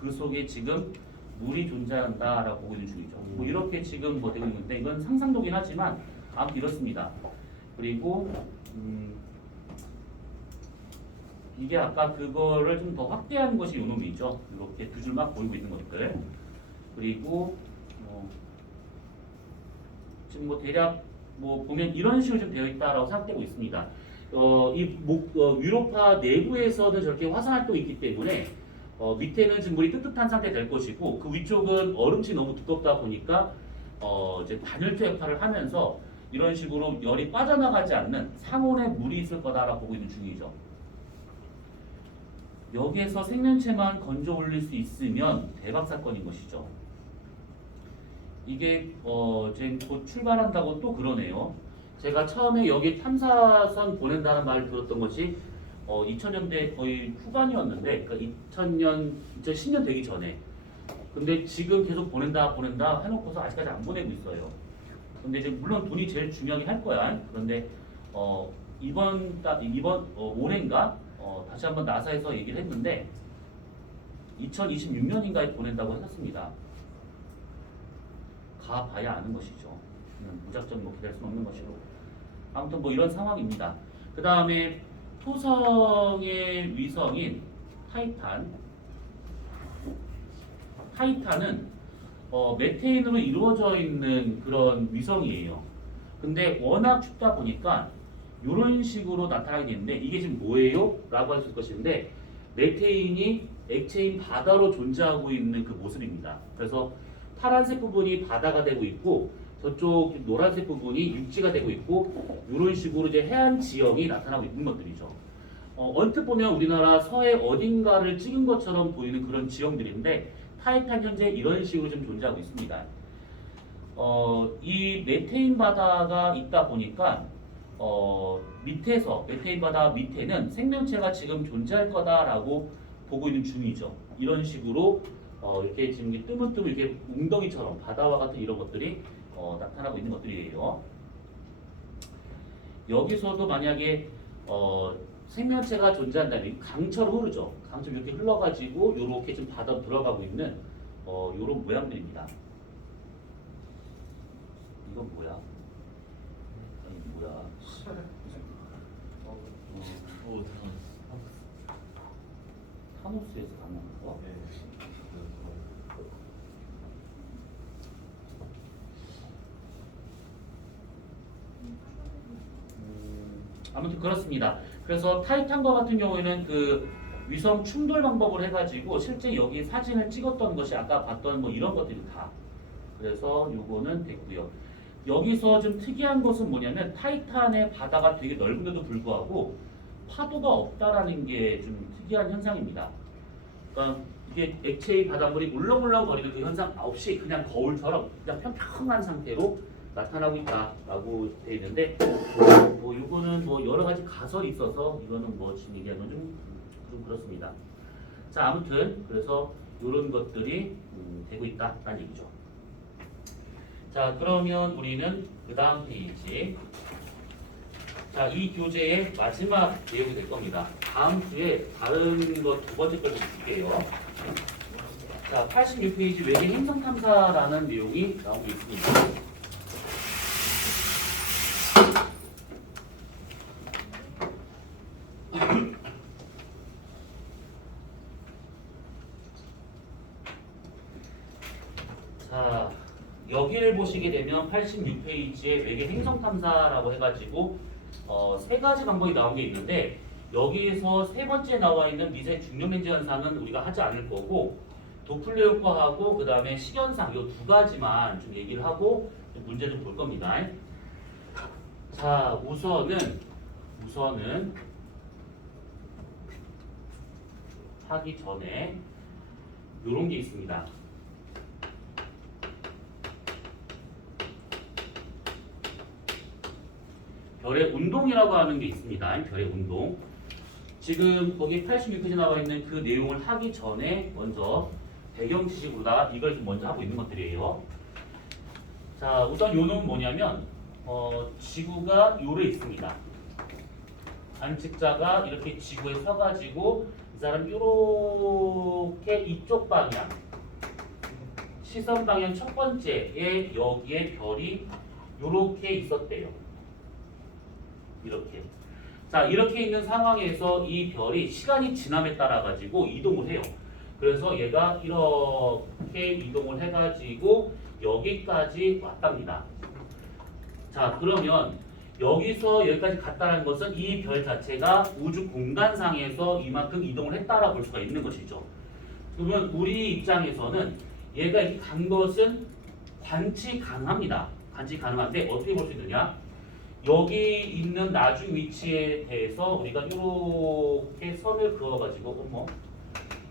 그 속에 지금 물이 존재한다라고 보고 있는 중이죠. 뭐 이렇게 지금 되고 있는데 이건 상상도긴 하지만 아무튼 이렇습니다. 그리고 이게 아까 그거를 좀 더 확대하는 것이 요 놈이죠. 이렇게 두 줄 막 보이고 있는 것들. 그리고 지금 대략 보면 이런 식으로 좀 되어 있다라고 생각되고 있습니다. 유로파 내부에서는 저렇게 화산 활동이 있기 때문에 밑에는 지금 물이 뜨뜻한 상태 될 것이고 그 위쪽은 얼음층이 너무 두껍다 보니까 이제 단열재 역할을 하면서 이런 식으로 열이 빠져나가지 않는 상온의 물이 있을 거다라고 보고 있는 중이죠. 여기에서 생명체만 건져 올릴 수 있으면 대박 사건인 것이죠. 이게 지금 곧 출발한다고 또 그러네요. 제가 처음에 여기 탐사선 보낸다는 말을 들었던 것이 2000년대 거의 후반이었는데 그러니까 2010년 되기 전에. 근데 지금 계속 보낸다 해놓고서 아직까지 안 보내고 있어요. 근데 이제 물론 돈이 제일 중요하긴 할 거야. 그런데 이번 올해인가 다시 한번 나사에서 얘기를 했는데 2026년인가에 보낸다고 했었습니다. 가봐야 아는 것이죠. 무작정 뭐 기다릴 수는 없는 것이고 아무튼 뭐 이런 상황입니다. 그 다음에 토성의 위성인 타이탄은 메테인으로 이루어져 있는 그런 위성이에요. 근데 워낙 춥다 보니까 이런 식으로 나타나게 되는데 이게 지금 뭐예요? 라고 하실 것인데 메테인이 액체인 바다로 존재하고 있는 그 모습입니다. 그래서 파란색 부분이 바다가 되고 있고 저쪽 노란색 부분이 육지가 되고 있고 이런 식으로 이제 해안 지형이 나타나고 있는 것들이죠. 언뜻 보면 우리나라 서해 어딘가를 찍은 것처럼 보이는 그런 지형들인데 타이탄 현재 이런 식으로 좀 존재하고 있습니다. 이 메테인 바다가 있다 보니까 밑에서 메테인 바다 밑에는 생명체가 지금 존재할 거다라고 보고 있는 중이죠. 이런 식으로 이렇게 지금 뜨문뜨문 이렇게 웅덩이처럼 바다와 같은 이런 것들이 나타나고 있는 것들이에요. 여기서도 만약에 생명체가 존재한다면 강처럼 흐르죠. 강처럼 이렇게 흘러가지고 이렇게 좀 바다로 들어가고 있는 이런 모양들입니다. 이건 뭐야? 아니 뭐야? 타노스에서 가는 거? 네. 아무튼 그렇습니다. 그래서 타이탄과 같은 경우에는 그 위성 충돌 방법을 해가지고 실제 여기 사진을 찍었던 것이 아까 봤던 뭐 이런 것들이 다. 그래서 요거는 됐고요. 여기서 좀 특이한 것은 뭐냐면 타이탄의 바다가 되게 넓은데도 불구하고 파도가 없다라는 게 좀 특이한 현상입니다. 그러니까 이게 액체의 바닷물이 울렁울렁 거리는 그 현상 없이 그냥 거울처럼 그냥 평평한 상태로 나타나고 있다라고 되어 있는데 뭐 이거는 뭐 여러 가지 가설이 있어서 이거는 뭐 지금 얘기하는 건 좀 그렇습니다. 자 아무튼 그래서 이런 것들이 되고 있다라는 얘기죠. 자 그러면 우리는 그 다음 페이지 자 이 교재의 마지막 내용이 될 겁니다. 다음 주에 다른 거 두 번째 걸 볼게요. 자 86페이지 외계 행성 탐사라는 내용이 나오고 있습니다. 자 여기를 보시게 되면 86페이지에 외계 행성 탐사라고 해가지고 세 가지 방법이 나온 게 있는데 여기에서 세 번째 나와 있는 미세 중력 렌즈 현상은 우리가 하지 않을 거고 도플러 효과하고 그 다음에 식현상 이 두 가지만 좀 얘기를 하고 좀 문제 좀 볼 겁니다. 자 우선은 하기 전에 이런 게 있습니다. 별의 운동이라고 하는 게 있습니다. 별의 운동. 지금 거기 86페이지 나와 있는 그 내용을 하기 전에 먼저 배경 지식으로다가 이걸 좀 먼저 하고 있는 것들이에요. 자, 우선 요놈은 뭐냐면 지구가 요래 있습니다. 관측자가 이렇게 지구에 서가지고 이 사람 이렇게 이쪽 방향 시선 방향 첫 번째에 여기에 별이 이렇게 있었대요. 이렇게. 자, 이렇게 있는 상황에서 이 별이 시간이 지남에 따라 가지고 이동을 해요. 그래서 얘가 이렇게 이동을 해가지고 여기까지 왔답니다. 자, 그러면 여기서 여기까지 갔다는 것은 이 별 자체가 우주 공간상에서 이만큼 이동을 했다라 볼 수가 있는 것이죠. 그러면 우리 입장에서는 얘가 이렇게 간 것은 관측 가능합니다. 관측 가능한데 어떻게 볼 수 있느냐? 여기 있는 나중 위치에 대해서 우리가 이렇게 선을 그어가지고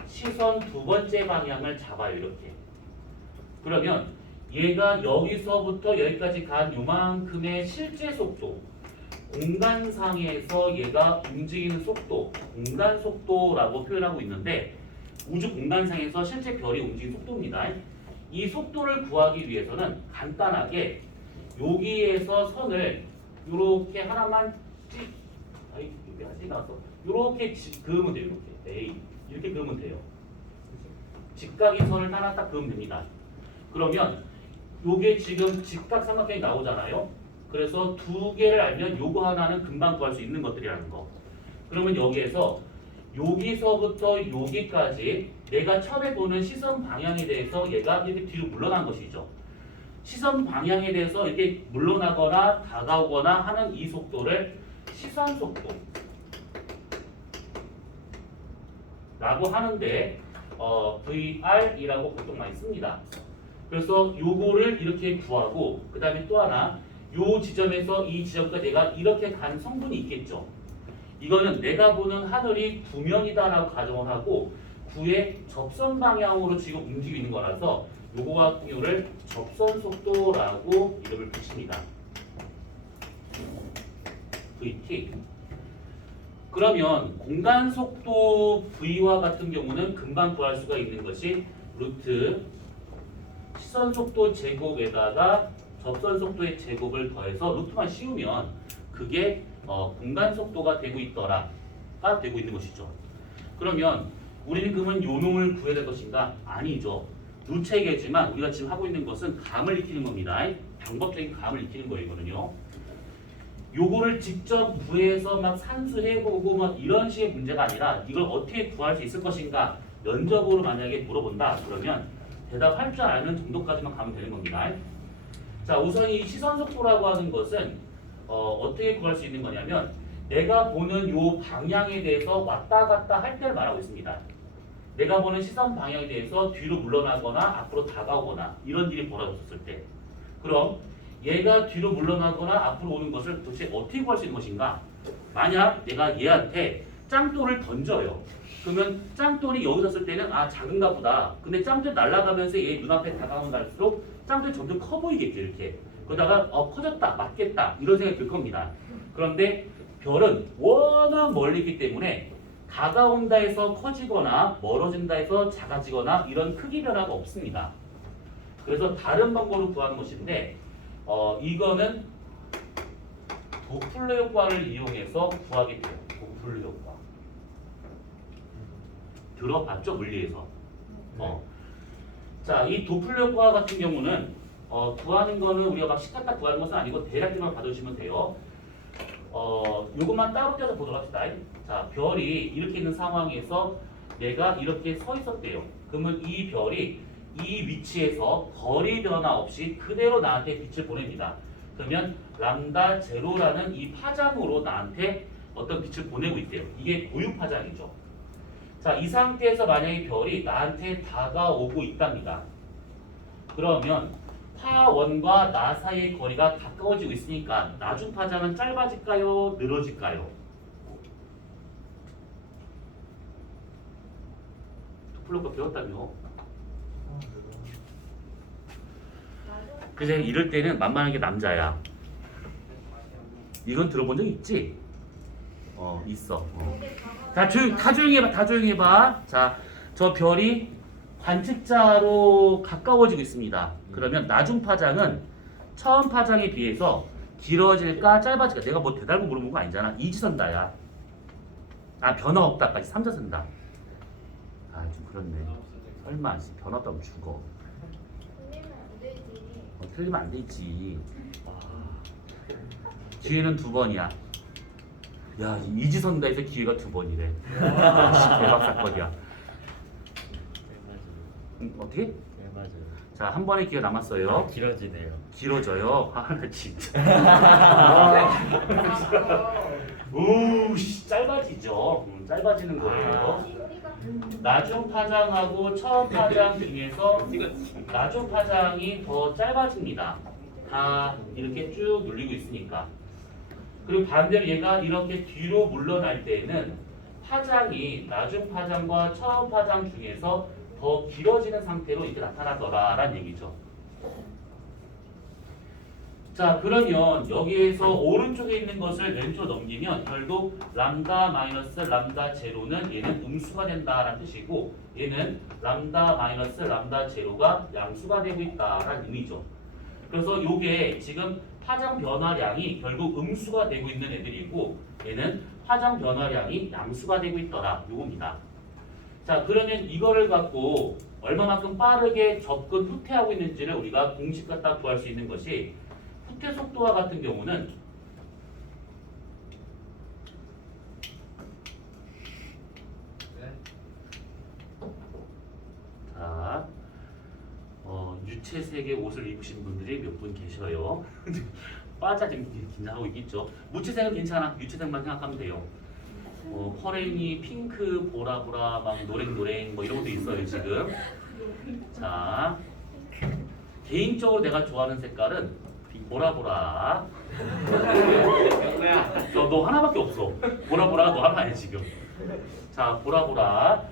시선 두 번째 방향을 잡아요. 이렇게. 그러면 얘가 여기서부터 여기까지 간 요만큼의 실제 속도, 공간상에서 얘가 움직이는 속도, 공간 속도라고 표현하고 있는데 우주 공간상에서 실제 별이 움직이는 속도입니다. 이 속도를 구하기 위해서는 간단하게 여기에서 선을 이렇게 하나만 여기 아직 나왔어. 이렇게 그으면 돼요. 이렇게 그으면 돼요. 직각의 선을 하나 딱 그으면 됩니다. 그러면 요게 지금 직각삼각형이 나오잖아요. 그래서 두 개를 알면 요거 하나는 금방 구할 수 있는 것들이라는 거. 그러면 여기에서 여기서부터 여기까지 내가 처음에 보는 시선 방향에 대해서 얘가 이렇게 뒤로 물러난 것이죠. 시선 방향에 대해서 이렇게 물러나거나 다가오거나 하는 이 속도를 시선 속도 라고 하는데 VR이라고 보통 많이 씁니다. 그래서 요거를 이렇게 구하고 그 다음에 또 하나 요 지점에서 이 지점까지 내가 이렇게 간 성분이 있겠죠. 이거는 내가 보는 하늘이 구명이다라고 가정을 하고 구의 접선 방향으로 지금 움직이고 있는 거라서 요거 같은 경우를 접선 속도라고 이름을 붙입니다. VT. 그러면 공간 속도 V와 같은 경우는 금방 구할 수가 있는 것이 루트 시선 속도 제곱에다가 접선 속도의 제곱을 더해서 루트만 씌우면 그게 공간 속도가 되고 있더라가 되고 있는 것이죠. 그러면 우리는 그러면 요 놈을 구해야 될 것인가? 아니죠. 루체계지만 우리가 지금 하고 있는 것은 감을 익히는 겁니다. 방법적인 감을 익히는 거이거든요. 요거를 직접 구해서 막 산수해보고 막 이런 식의 문제가 아니라 이걸 어떻게 구할 수 있을 것인가 면접으로 만약에 물어본다 그러면 대답할 줄 아는 정도까지만 가면 되는 겁니다. 자, 우선 이 시선 속도라고 하는 것은 어떻게 구할 수 있는 거냐면 내가 보는 요 방향에 대해서 왔다 갔다 할 때를 말하고 있습니다. 내가 보는 시선 방향에 대해서 뒤로 물러나거나 앞으로 다가오거나 이런 일이 벌어졌을 때 그럼 얘가 뒤로 물러나거나 앞으로 오는 것을 도대체 어떻게 구할 수 있는 것인가? 만약 내가 얘한테 짱돌을 던져요. 그러면 짱돌이 여기 섰을 때는 아 작은가 보다. 근데 짱돌 날아가면서 얘 눈앞에 다가오면 갈수록 짱돌이 점점 커 보이겠죠 이렇게. 그러다가 커졌다 맞겠다 이런 생각이 들 겁니다. 그런데 별은 워낙 멀리 있기 때문에 다가온다 해서 커지거나 멀어진다 해서 작아지거나 이런 크기 변화가 없습니다. 그래서 다른 방법으로 구하는 것인데 이거는 도플러 효과를 이용해서 구하게 돼요. 도플러 효과. 들어봤죠? 물리에서. 자, 이 도플러 효과 같은 경우는 구하는 거는 우리가 막 시간딱 구하는 것은 아니고 대략적으로 받으시면 돼요. 요것만 따로 떼서 보도록 합시다. 자, 별이 이렇게 있는 상황에서 내가 이렇게 서 있었대요. 그러면 이 별이 이 위치에서 거리 변화 없이 그대로 나한테 빛을 보냅니다. 그러면 람다 제로라는 이 파장으로 나한테 어떤 빛을 보내고 있대요. 이게 고유 파장이죠. 자, 이 상태에서 만약에 별이 나한테 다가오고 있답니다. 그러면 파원과 나 사이의 거리가 가까워지고 있으니까 나중 파장은 짧아질까요? 늘어질까요? 도플러 거 배웠다며? 그래서 이럴 때는 만만한 게 남자야. 이건 들어본 적 있지? 있어. 다 조용히 해봐. 다 조용히 해봐. 자, 저 별이 관측자로 가까워지고 있습니다. 그러면 나중 파장은 처음 파장에 비해서 길어질까 짧아질까? 내가 뭐 대달고 물어본 거 아니잖아. 이지선다야. 아, 변화 없다까지 3자 쓴다. 아, 좀 그렇네. 설마 변화 없다면 죽어. 틀리면 안 되지. 틀리면 안 되지. 기회는 2번이야. 야, 이지선다에서 기회가 2번이래. 대박 사건이야. 어떻게? 네, 맞아요. 자, 한 번의 기회가 남았어요. 길어지네요. 길어져요. 아, 나 진짜. 아, 우씨, 짧아지죠. 짧아지는 거예요. 우리가 나중 파장하고 처음 파장 중에서 나중 파장이 더 짧아집니다. 다 이렇게 쭉 눌리고 있으니까. 그리고 반대로 얘가 이렇게 뒤로 물러날 때는 파장이 나중 파장과 처음 파장 중에서 더 길어지는 상태로 이렇게 나타나더라라는 얘기죠. 자, 그러면 여기에서 오른쪽에 있는 것을 왼쪽으로 넘기면 결국 람다 마이너스 람다 제로는 얘는 음수가 된다라는 뜻이고 얘는 람다 마이너스 람다 제로가 양수가 되고 있다라는 의미죠. 그래서 요게 지금 파장 변화량이 결국 음수가 되고 있는 애들이고 얘는 파장 변화량이 양수가 되고 있더라 요겁니다. 자, 그러면 이거를 갖고 얼마만큼 빠르게 접근 후퇴하고 있는지를 우리가 공식과 딱 구할 수 있는 것이 후퇴 속도와 같은 경우는 자, 유채색의 옷을 입으신 분들이 몇 분 계셔요. 빠자 지금 긴장하고 있겠죠. 무채색은 괜찮아. 유채색만 생각하면 돼요. 퍼레니, 핑크, 보라보라, 막 노랭노랭 뭐 이런 것도 있어요 지금. 자, 개인적으로 내가 좋아하는 색깔은 보라보라. 영구야. 너 하나밖에 없어. 보라보라 너 하나야 지금. 자, 보라보라.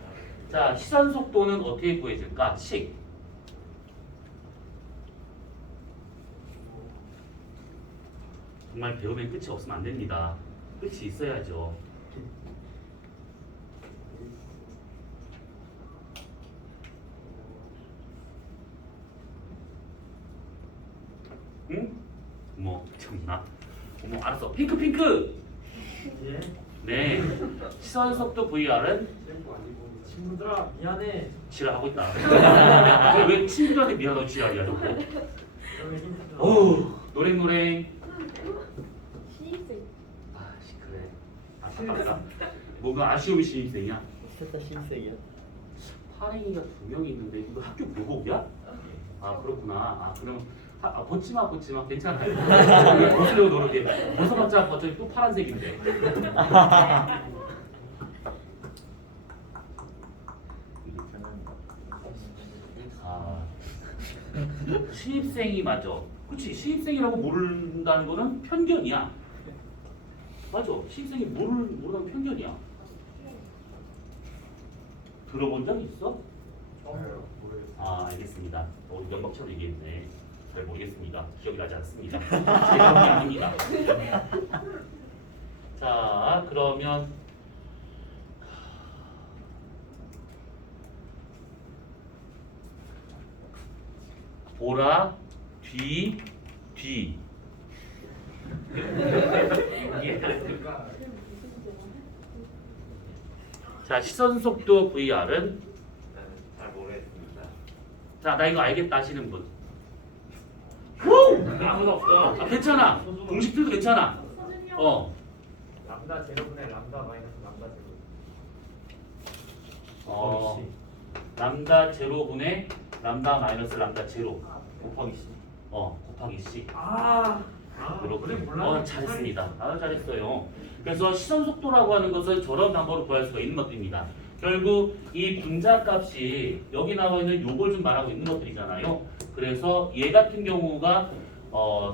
자, 시선 속도는 어떻게 구해질까? 식. 정말 배우면 끝이 없으면 안 됩니다. 끝이 있어야죠. 응? 어머, 참나. 어머, 알았어. 핑크. 예? 네. 시선 속도 VR은 친구들아 미안해. 지랄하고 있다. 왜 친구들한테 미안하고 지랄이야, 저거. 어우, 노랭노랭. 신입생. 아씨, 그래. 아깝다. 뭔가 아쉬움이 신입생이야. 진짜 신세계야. 파랭이가 2명이 있는데 이거 학교 교복이야? 아, 그렇구나. 아, 그럼 벗지 마. 괜찮아. 왜 벗으려고 노력해. 벗어봤자 어차피 또 파란색인데. 아, 신입생이 맞아. 그렇지. 신입생이라고 모른다는 거는 편견이야. 맞아. 신입생이 모른다는 편견이야. 들어본 적 있어? 처음이에요. 모르겠어요. 아, 알겠습니다. 우리 면박처럼 얘기했네. 잘 모르겠습니다. 기억이 나지 않습니다. 제가 기억입니다. 자, 그러면 보라 뒤. 자, 시선 속도 VR은 잘 모르겠습니다. 자, 나 이거 알겠다 하시는 분. 아무도 없어. 아, 괜찮아. 공식들도 괜찮아. 서준이 형. 람다 제로분의 람다 마이너스 람다 제로. 람다 제로분의 람다 마이너스 람다 제로. 곱하기 C. 곱하기 C. 아 그렇군요. 그래 몰라. 잘했습니다. 아주 잘했어요. 그래서 시선 속도라고 하는 것은 저런 방법으로 구할 수가 있는 것들입니다. 결국 이 분자값이 여기 나와 있는 요걸 좀 말하고 있는 것들이잖아요. 그래서 얘 같은 경우가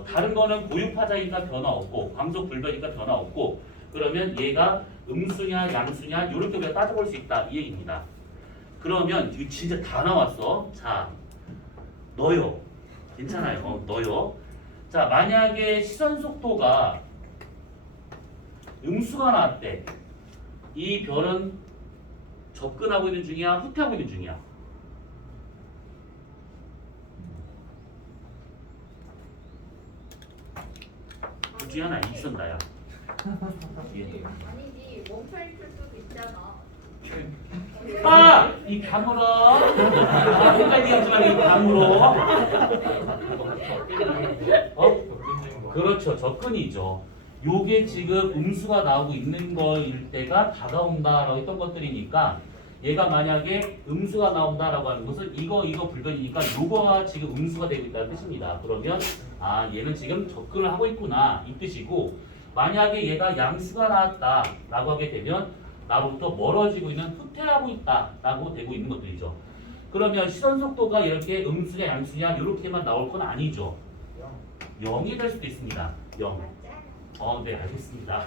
다른 거는 고유파자니까 변화 없고 광속 불변이니까 변화 없고 그러면 얘가 음수냐 양수냐 이렇게 우리가 따져볼 수 있다 이 얘기입니다. 그러면 이거 진짜 다 나왔어. 자, 넣어요. 괜찮아요. 넣어요. 자, 만약에 시선 속도가 음수가 나왔대. 이 별은 접근하고 있는 중이야? 후퇴하고 있는 중이야? 둘 중에 하나 이선 나야. 아니지 멈춰있을 수도 있잖아. 아! 이 감으로 헷갈리지 말고 이 감으로 그렇죠. 접근이죠. 요게 지금 음수가 나오고 있는 거일 때가 다가온다라고 했던 것들이니까 얘가 만약에 음수가 나온다라고 하는 것은 이거 불변이니까 요거가 지금 음수가 되고 있다는 뜻입니다. 그러면 아 얘는 지금 접근을 하고 있구나 이 뜻이고 만약에 얘가 양수가 나왔다라고 하게 되면 나로부터 멀어지고 있는 후퇴하고 있다라고 되고 있는 것들이죠. 그러면 시선 속도가 이렇게 음수냐 양수냐 이렇게만 나올 건 아니죠. 0이 될 수도 있습니다. 0. 네, 알겠습니다.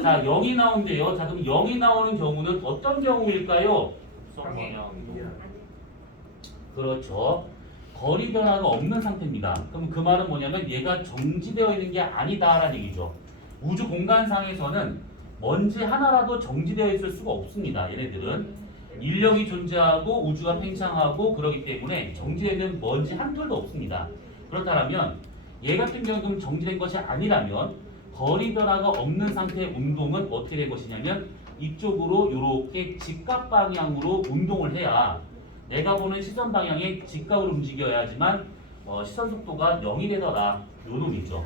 자, 0이 나온대요. 자, 그럼 0이 나오는 경우는 어떤 경우일까요? 그렇죠. 거리 변화가 없는 상태입니다. 그럼 그 말은 뭐냐면 얘가 정지되어 있는 게 아니다라는 얘기죠. 우주 공간상에서는 먼지 하나라도 정지되어 있을 수가 없습니다. 얘네들은 인력이 존재하고 우주가 팽창하고 그러기 때문에 정지되어 있는 먼지 한 톨도 없습니다. 그렇다면 얘 같은 경우는 정지된 것이 아니라면 거리 변화가 없는 상태의 운동은 어떻게 된 것이냐면 이쪽으로 이렇게 직각 방향으로 운동을 해야 내가 보는 시선 방향에 직각으로 움직여야지만 시선 속도가 0이 되더라. 요 놈이죠.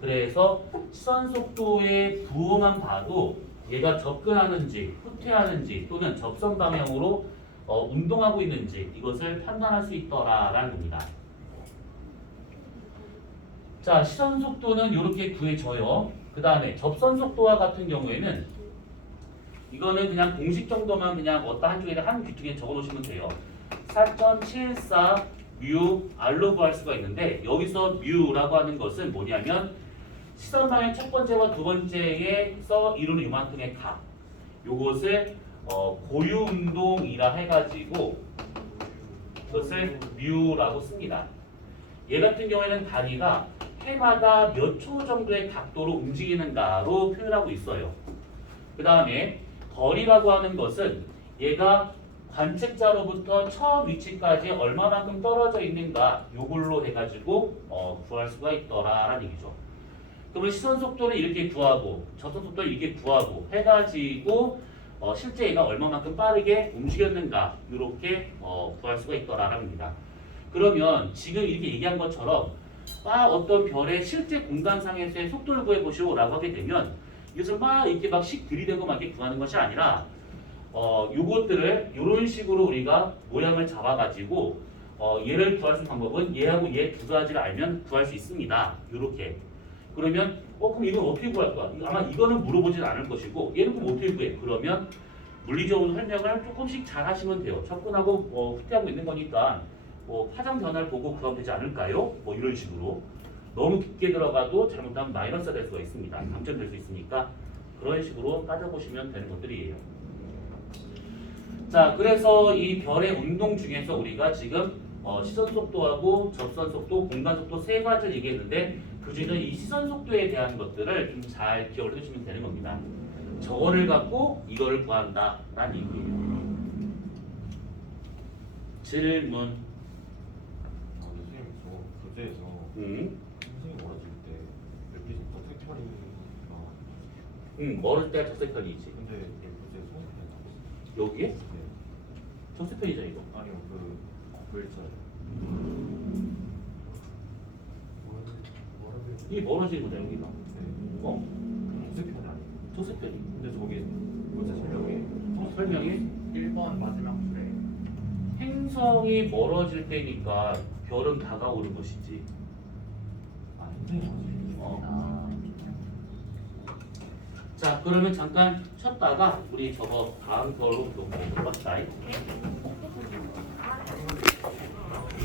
그래서 시선 속도의 부호만 봐도 얘가 접근하는지 후퇴하는지 또는 접선 방향으로 운동하고 있는지 이것을 판단할 수 있더라라는 겁니다. 자, 시선 속도는 이렇게 구해져요. 그 다음에 접선 속도와 같은 경우에는 이거는 그냥 공식 정도만 그냥 어떤 한쪽에다 한 귀퉁이에 적어 놓으시면 돼요. 4.74 뮤 R로 구할 수가 있는데 여기서 뮤라고 하는 것은 뭐냐면 시선 방향 첫 번째와 두 번째에서 이루는 요만큼의 각 요것을 고유 운동이라 해가지고 그것을 뮤라고 씁니다. 얘 같은 경우에는 다리가 해마다 몇 초 정도의 각도로 움직이는가로 표현하고 있어요. 그 다음에 거리라고 하는 것은 얘가 관측자로부터 처음 위치까지 얼마만큼 떨어져 있는가 요걸로 해가지고 구할 수가 있더라라는 얘기죠. 그러면 시선 속도를 이렇게 구하고 접선 속도를 이렇게 구하고 해가지고 실제 얘가 얼마만큼 빠르게 움직였는가 이렇게 구할 수가 있더라라는 겁니다. 그러면 지금 이렇게 얘기한 것처럼 어떤 별의 실제 공간상에서의 속도를 구해보시오라고 하게 되면 이것을 이렇게 씩 들이대고 막 이렇게 구하는 것이 아니라 요것들을 이런 식으로 우리가 모양을 잡아가지고 얘를 구할 수 있는 방법은 얘하고 얘 두 가지를 알면 구할 수 있습니다. 이렇게 그러면 그럼 이건 어떻게 구할 거야? 아마 이거는 물어보진 않을 것이고 얘는 그럼 어떻게 구해? 그러면 물리적으로 설명을 조금씩 잘 하시면 돼요. 접근하고 후퇴하고 있는 거니까 파장 변화를 보고 구하면 되지 않을까요? 이런 식으로 너무 깊게 들어가도 잘못하면 마이너스가 될 수가 있습니다. 감점될 수 있으니까 그런 식으로 따져보시면 되는 것들이에요. 자, 그래서 이 별의 운동 중에서 우리가 지금 시선 속도하고 접선 속도, 공간 속도 세 가지를 얘기했는데 그 중에서 이 시선 속도에 대한 것들을 좀 잘 기억을 해주시면 되는 겁니다. 저거를 갖고 이거를 구한다라는 얘기예요. 질문. 선생님 저 교재에서 선생님 멀어질 때 몇 개씩 적색편이 멀을 때 적색편이지. 근데 이 교재 소색편이 나왔어요. 여기에? 네. 적색편이죠 이거. 아니요 그 글자에 이게 멀어지는 거죠 여기가. 네. 소색편이 아니에요. 적색편이. 근데 저기 교재 설명에 1번 마지막 줄에 행성이 멀어질 때니까 별은 다가오는 것이지. 선생님 맞아요. 자, 그러면 잠깐 쉬었다가 우리 저거 다음 별로 넘어갑시다. 이게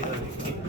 다